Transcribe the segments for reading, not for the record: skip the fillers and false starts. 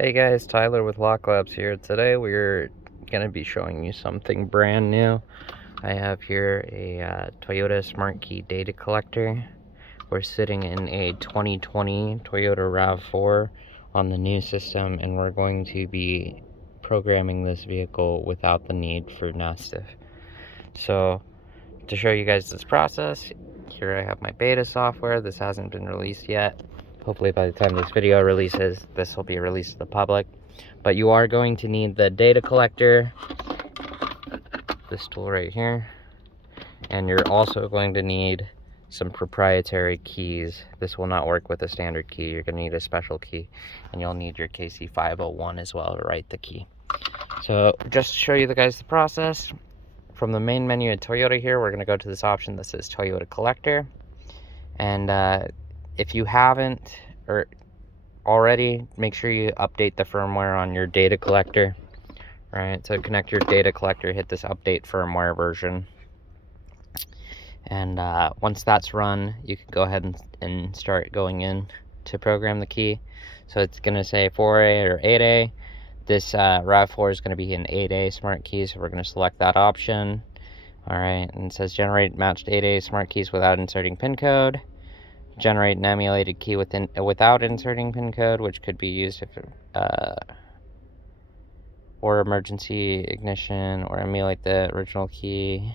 Hey guys, Tyler with Lock Labs here. Today we're going to be showing you something brand new. I have here a Toyota Smart Key data collector. We're sitting in a 2020 Toyota RAV4 on the new system, and we're going to be programming this vehicle without the need for Nastif. So to show you guys this process, here I have my beta software. This hasn't been released yet. Hopefully by the time this video releases, this will be released to the public. But you are going to need the data collector, this tool right here, and you're also going to need some proprietary keys. This will not work with a standard key. You're going to need a special key, and you'll need your KC501 as well to write the key. So just to show you guys the process, from the main menu at Toyota here, we're going to go to this option that says Toyota Collector. And if you haven't or already, make sure you update the firmware on your data collector. Right, so connect your data collector, hit this update firmware version. And once that's run, you can go ahead and start going in to program the key. So it's going to say 4A or 8A. This RAV4 is going to be an 8A smart key, so we're going to select that option. Alright, and it says generate matched 8A smart keys without inserting pin code. Generate an emulated key without inserting pin code, which could be used if or emergency ignition, or emulate the original key,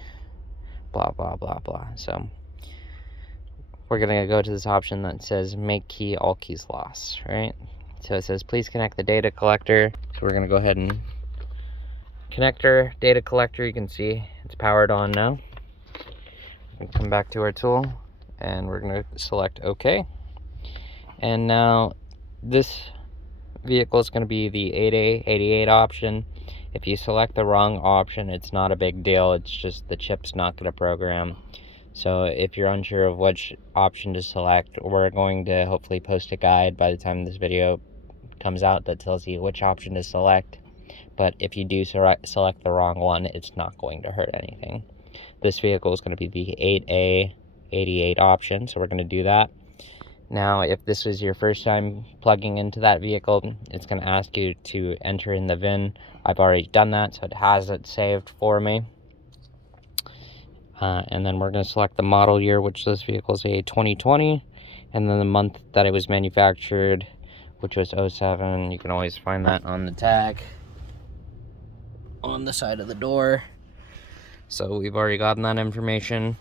blah blah blah blah. So we're gonna go to this option that says make key all keys lost, right? So it says please connect the data collector. So we're gonna go ahead and connect our data collector. You can see it's powered on now. We come back to our tool and we're gonna select OK. And now this vehicle is going to be the 8A 88 option. If you select the wrong option, it's not a big deal. It's just the chip's not going to program. So if you're unsure of which option to select, we're going to hopefully post a guide by the time this video comes out that tells you which option to select. But if you do select the wrong one, it's not going to hurt anything. This vehicle is going to be the 8A 88 option, so we're going to do that. Now, if this was your first time plugging into that vehicle, it's going to ask you to enter in the VIN. I've already done that, so it has it saved for me. And then we're going to select the model year, which this vehicle is a 2020, and then the month that it was manufactured, which was 07. You can always find that on the tag on the side of the door. So we've already gotten that information.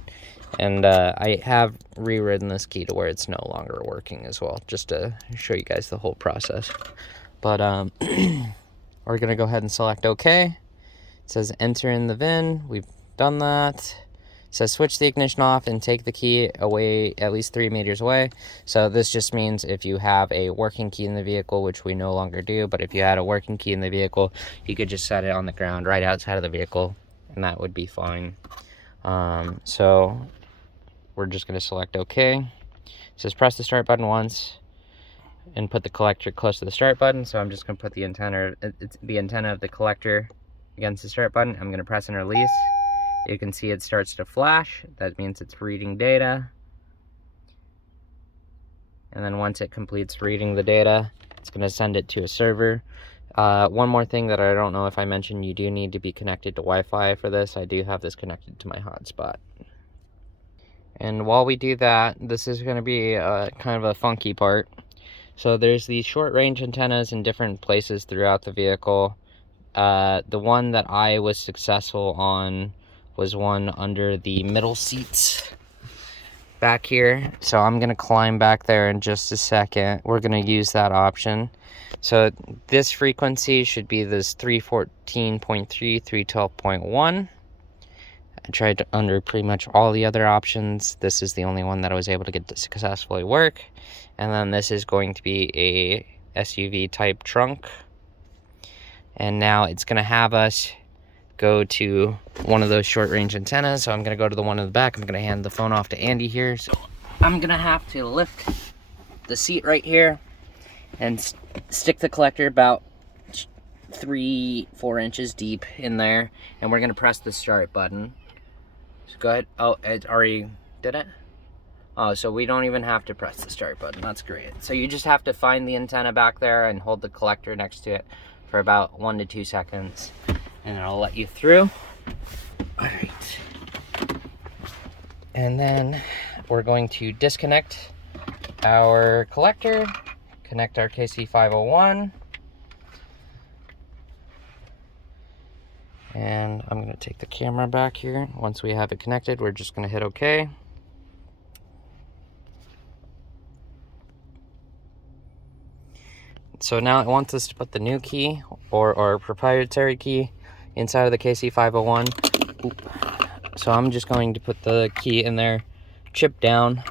And I have rewritten this key to where it's no longer working as well, just to show you guys the whole process. But we're going to go ahead and select OK. It says enter in the VIN. We've done that. It says switch the ignition off and take the key away at least 3 meters away. So this just means if you have a working key in the vehicle, which we no longer do, but if you had a working key in the vehicle, you could just set it on the ground right outside of the vehicle, and that would be fine. So we're just going to select OK. It says press the start button once and put the collector close to the start button. So I'm just going to put the antenna of the collector against the start button. I'm going to press and release. You can see it starts to flash. That means it's reading data. And then once it completes reading the data, it's going to send it to a server. One more thing that I don't know if I mentioned, you do need to be connected to Wi-Fi for this. I do have this connected to my hotspot. And while we do that, this is going to be kind of a funky part. So there's these short range antennas in different places throughout the vehicle. The one that I was successful on was one under the middle seats back here. So I'm going to climb back there in just a second. We're going to use that option. So this frequency should be this 314.3, 312.1. I tried under pretty much all the other options. This is the only one that I was able to get to successfully work. And then this is going to be a SUV type trunk. And now it's going to have us go to one of those short range antennas. So I'm going to go to the one in the back. I'm going to hand the phone off to Andy here. So I'm going to have to lift the seat right here and stick the collector about 3-4 inches deep in there. And we're going to press the start button. So go ahead. Oh, it already did it? Oh, so we don't even have to press the start button. That's great. So you just have to find the antenna back there and hold the collector next to it for about 1 to 2 seconds, and it'll let you through. All right. And then we're going to disconnect our collector, connect our KC501, and I'm going to take the camera back here. Once we have it connected, we're just going to hit OK. So now it wants us to put the new key, or our proprietary key, inside of the KC501. Oop. So I'm just going to put the key in there, chip down,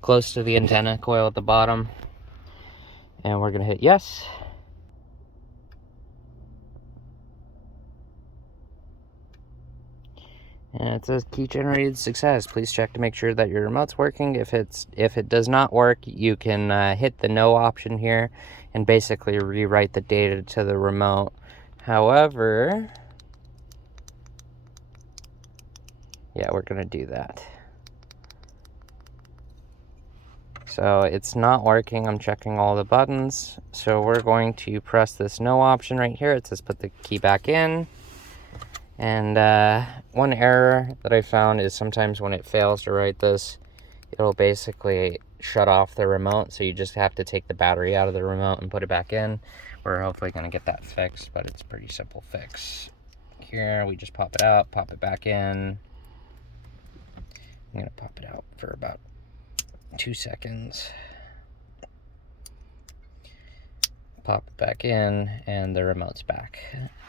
close to the antenna coil at the bottom. And we're going to hit yes. And it says key generated success. Please check to make sure that your remote's working. If it does not work, you can hit the no option here and basically rewrite the data to the remote. However, yeah, we're gonna do that. So it's not working. I'm checking all the buttons. So we're going to press this no option right here. It says put the key back in. And one error that I found is sometimes when it fails to write this, it'll basically shut off the remote. So you just have to take the battery out of the remote and put it back in. We're hopefully going to get that fixed, but it's a pretty simple fix. Here, we just pop it out, pop it back in. I'm going to pop it out for about 2 seconds. Pop it back in, and the remote's back.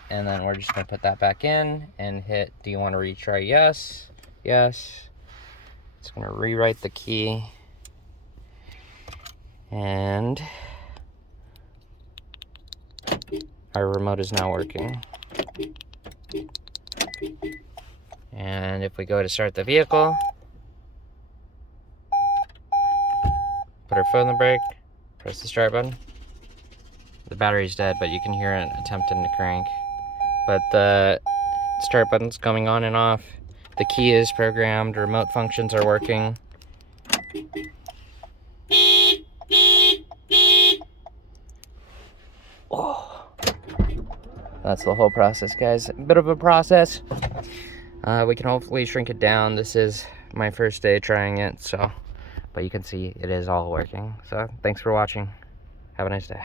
And then we're just going to put that back in and hit, do you want to retry? Yes. Yes. It's going to rewrite the key. And our remote is now working. And if we go to start the vehicle, put our foot on the brake, press the start button. The battery's dead, but you can hear it attempting to crank. But the start button's coming on and off. The key is programmed, remote functions are working. Oh. That's the whole process, guys. A bit of a process. We can hopefully shrink it down. This is my first day trying it, so, but you can see it is all working. So thanks for watching. Have a nice day.